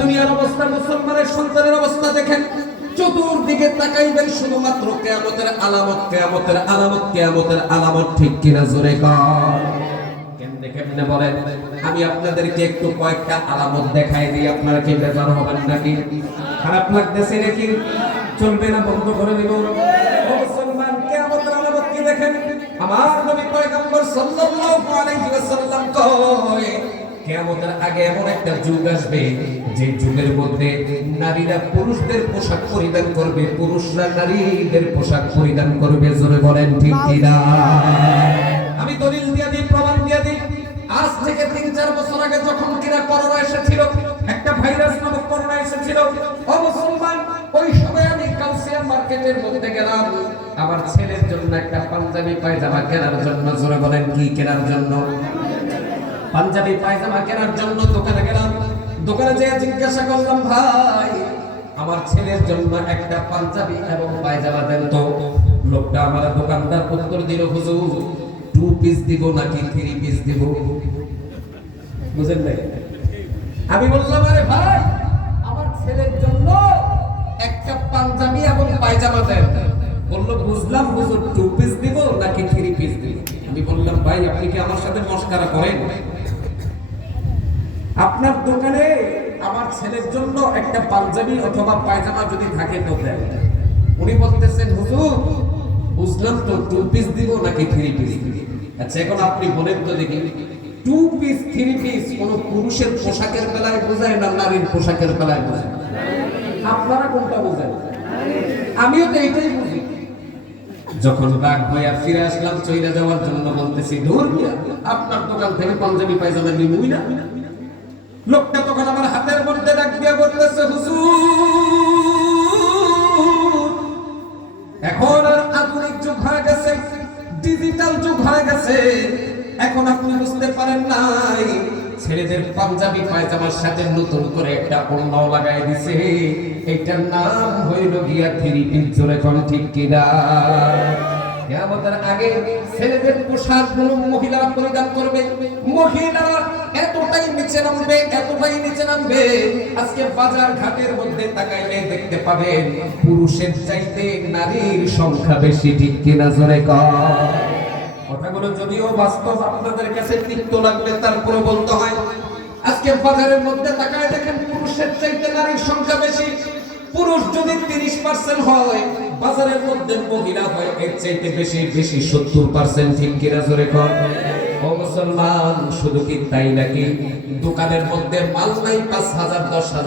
দুনিয়ার অবস্থা, মুসলমানের সন্তানের অবস্থা দেখেন। চতুর্দিকে তাকাইবেন শুধুমাত্র কিয়ামতের আলামত, কিয়ামতের আলামত, কিয়ামতের আলামত। ঠিক কিনা জোরে কর। কেমনে কেমনে বলেন? আমি আপনাদেরকে একটু কয়েকটা আলামত দেখাই দিই, আপনারা কি বেজার হবেন নাকি? খারাপ লাগতেছে নাকি? চলবে না, বন্ধ করে দিব? ও মুসলমান, কিয়ামতের আলামত কি দেখেন? আমার নবী পয়গম্বর সাল্লাল্লাহু আলাইহি ওয়াসাল্লাম কয়, কিয়ামতের আগে এমন একটা যুগ আসবে যে যুগের মধ্যে নারীরা পুরুষদের পোশাক পরিধান করবে, পুরুষরা নারীদের পোশাক পরিধান করবে। জোরে বলেন ঠিক কিনা? আমি দলিল দিয়ে দিই, প্রমাণ দিয়ে দিই। আজ থেকে ৩-৪ বছর আগে যখন কিনা করোনা এসেছিল, একটা ভাইরাস নামক করোনা এসেছিল, ও মুসলমান, ওই সময় আমি কালসিয়াম মার্কেটের মধ্যে গেলাম আমার ছেলের জন্য একটা পাঞ্জাবি পায়জামা কেনার জন্য। জোরে বলেন কি কেনার জন্য? পাঞ্জাবি পায়জামা কেনার জন্য দোকানে গেলাম। দোকানে যেয়ে জিজ্ঞাসা করলাম, ভাই আমার ছেলের জন্য একটা পাঞ্জাবি এবং পায়জামা দেন তো। লোকটা আমার দোকানদার উত্তর দিল, হুজুর 2 পিস দিব নাকি 3 পিস দিব? বুঝেন নাই? আমি বললাম, আরে ভাই আমার ছেলের জন্য একটা পাঞ্জাবি এবং পায়জামা দেন। বললো, বুঝলাম হুজুর 2 পিস দিব নাকি 3 পিস দিব? আমি বললাম, ভাই আপনি কি আমার সাথে মশকরা করেন? আপনার দোকানে আমার ছেলের জন্য একটা পাঞ্জাবি অথবা পায়জামা যদি থাকে তো দেন। উনি বলতেছেন, হুজুর বুঝলাম তো 2 পিস দিব নাকি 3 পিস দিব? আচ্ছা এখন আপনি বলেন তো দেখি, 2 পিস 3 পিস কোন পুরুষের পোশাকের বেলায় বোঝায় না নারীর পোশাকের বেলায় বোঝায়? আপনারা কোনটা বোঝেন? আমিও তো এইটাই বুঝি। যখন রাগ হয়ে ফিরে আসলাম চইলা যাওয়ার জন্য, বলতেছি, ধুর মিয়া, আপনার দোকান থেকে পাঞ্জাবি পায়জামা নিবই না। লোকটা তখন আমার হাতের মধ্যে ডাক দিয়ে বলতেছে, হুজুর এখন আর আধুনিক যুগ হয়ে গেছে, ডিজিটাল যুগ হয়ে গেছে, এখন আপনি বুঝতে পারেন নাই, ছেলেদের পাঞ্জাবি পায়জামার সাথে নতুন করে একটা ওড়নাও লাগাই দিছে, এটার নাম হইল গিয়া 3 পিস। জোরে কোন ঠিক কিনা? কিয়ামতের আগে ছেলেদের পোশাকগুলো মহিলারা পরিধান করবে, মহিলারা এতটাই নিচে নামবে, এতটাই নিচে নামবে, আজকে বাজার ঘাটের মধ্যে তাকাইলে দেখতে পাবেন পুরুষের চাইতে নারীর সংখ্যা বেশি। ঠিক কিনা জোরে কর। কথাগুলো যদিও বাস্তব, আপনাদের কাছে তিক্ত লাগলে তারপরে বলতে হয়। আজকে বাজারের মধ্যে তাকায় দেখেন পুরুষের চাইতে নারীর সংখ্যা বেশি। পুরুষ যদি 30% হয়, বাজারের মধ্যে মহিলা হয় এর চাইতে বেশি বেশি 70%। ঠিক কিনা জোরে কর। ও মুসলমান, শুধু কি তাই নাকি? দোকানের মধ্যে মাল নাই 5,000 10,000